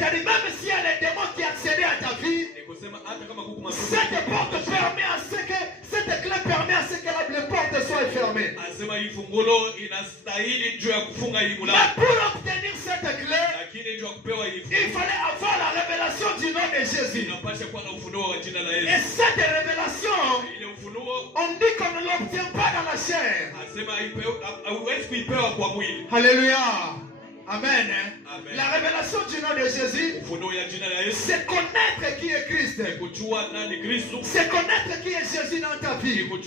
C'est-à-dire même s'il y a les démons qui accèdent à ta vie, cette porte permet à ce que, cette clé permet à ce que les portes soient fermées. Mais pour obtenir cette clé, il fallait avoir la révélation du nom de Jésus. Et cette révélation, on dit qu'on ne l'obtient pas dans la chair. Alléluia. Amen. La révélation du nom de Jésus, c'est connaître qui est Christ. C'est connaître qui est Jésus dans ta vie. Et pour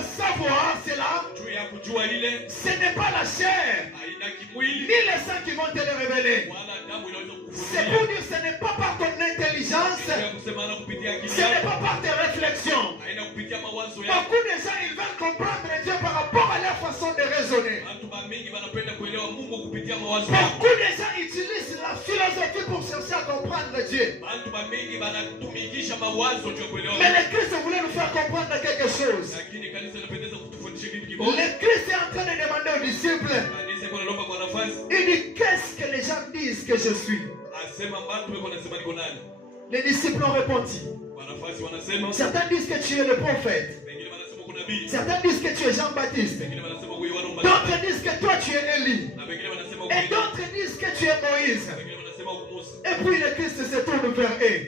savoir cela, ce n'est pas la chair ni les saints qui vont te le révéler. C'est pour dire ce n'est pas par ton intelligence, ce n'est pas par tes réflexions. Beaucoup de gens ils veulent comprendre Dieu par rapport à leur façon de raisonner. Beaucoup de gens utilisent la philosophie pour chercher à comprendre Dieu. Mais le Christ voulait nous faire comprendre quelque chose. Le Christ est en train de demander aux disciples, il dit, qu'est-ce que les gens disent que je suis? Les disciples ont répondu. Certains disent que tu es le prophète. Certains disent que tu es Jean-Baptiste. D'autres disent que toi tu es Élie. Et d'autres disent que tu es Moïse. Et puis le Christ se tourne vers eux.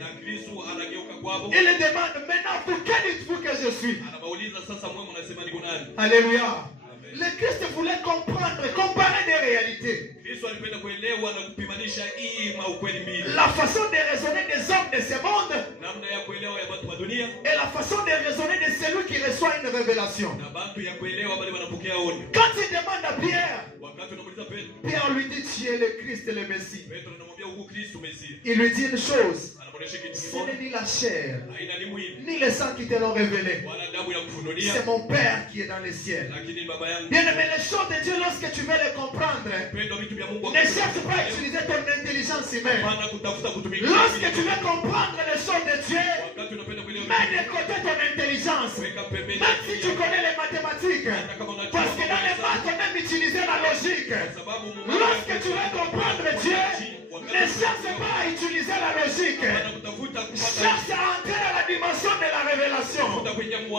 Il les demande maintenant, pour qui dites-vous que je suis? Alléluia. Le Christ voulait comprendre, comparer des réalités. La façon de raisonner des hommes de ce monde et la façon de raisonner de celui qui reçoit une révélation. Quand il demande à Pierre, Pierre lui dit, tu es le Christ, le Messie. Il lui dit une chose, ce n'est ni la chair, ni le sang qui te l'ont révélé. C'est mon Père qui est dans les ciels. Bien aimé, les choses de Dieu, lorsque tu veux les comprendre, ne cherche pas à utiliser ton intelligence humaine. Lorsque tu veux comprendre les choses de Dieu, mets de côté ton intelligence. Même si tu connais les mathématiques, parce que dans les maths, on aime utiliser la logique. Lorsque tu veux comprendre Dieu, ne cherche pas à utiliser la logique. Cherche à entrer dans la dimension de la révélation.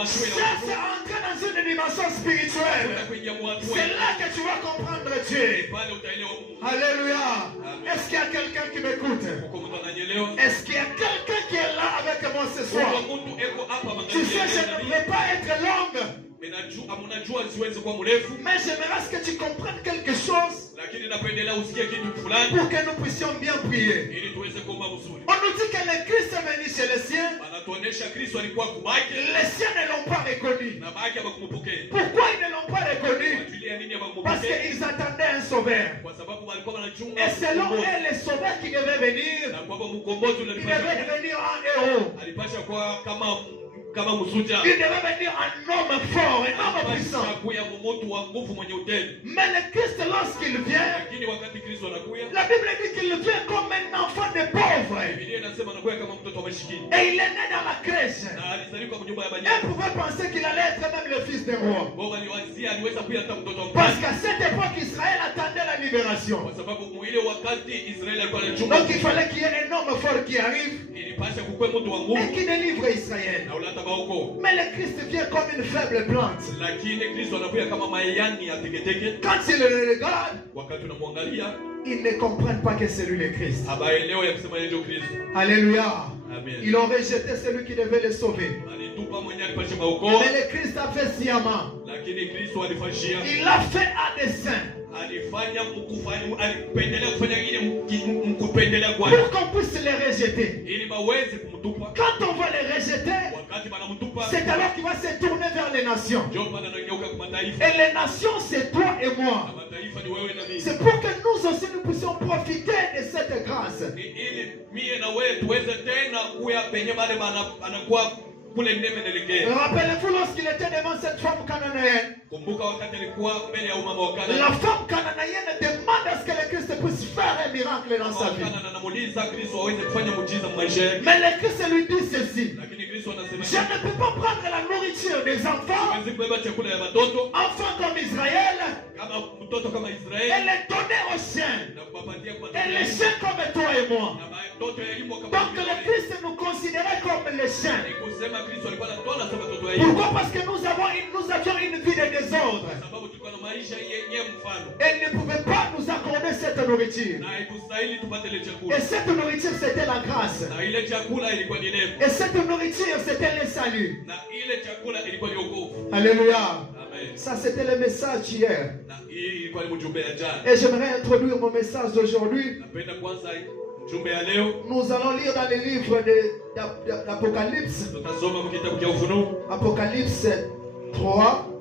Cherche à entrer dans une dimension spirituelle. C'est là que tu vas comprendre Dieu. Alléluia. Est-ce qu'il y a quelqu'un qui m'écoute? Est-ce qu'il y a quelqu'un qui est là avec moi ce soir? Tu sais, je ne veux pas être longue, mais j'aimerais que tu comprennes quelque chose pour que nous puissions bien prier. On nous dit que le Christ est venu chez les siens. Les siens ne l'ont pas reconnu. Pourquoi ils ne l'ont pas reconnu? Parce qu'ils attendaient un sauveur. Et selon eux, le sauveur qui devait venir, il devait devenir un héros. Il devait venir un homme fort, un homme puissant. Mais le Christ, lorsqu'il vient, la Bible dit qu'il vient comme un enfant de pauvre. Et il est né dans la crèche. Et on pouvait penser qu'il allait être même le fils de roi. Parce qu'à cette époque, Israël attendait la libération. Donc il fallait qu'il y ait un homme fort qui arrive et qui délivre Israël. Mais le Christ vient comme une faible plante. Quand ils le regardent, ils ne comprennent pas que c'est lui le Christ. Alléluia. Ils ont rejeté celui qui devait les sauver. Mais le Christ a fait sciemment. Il l'a fait à dessein. Pour qu'on puisse les rejeter. Quand on va les rejeter, c'est alors qu'il va se tourner vers les nations. Et les nations, c'est toi et moi. C'est pour que nous aussi nous puissions profiter de cette grâce. Rappelez-vous lorsqu'il était devant cette femme cananéenne. La femme cananéenne demande à ce que le Christ puisse faire un miracle dans sa vie. Mais le Christ lui dit ceci: je ne peux pas prendre la nourriture des enfants comme Israël, et les donner aux chiens, et les chiens comme toi et moi. Donc le Christ nous considérait comme les chiens. Pourquoi? Parce que nous avions une vie de désordre. Elle ne pouvait pas nous accorder cette nourriture. Et cette nourriture, c'était la grâce. Et cette nourriture, c'était le salut. Alléluia. Ça, c'était le message hier. Et j'aimerais introduire mon message d'aujourd'hui. Nous allons lire dans les livres d'Apocalypse. Apocalypse 3.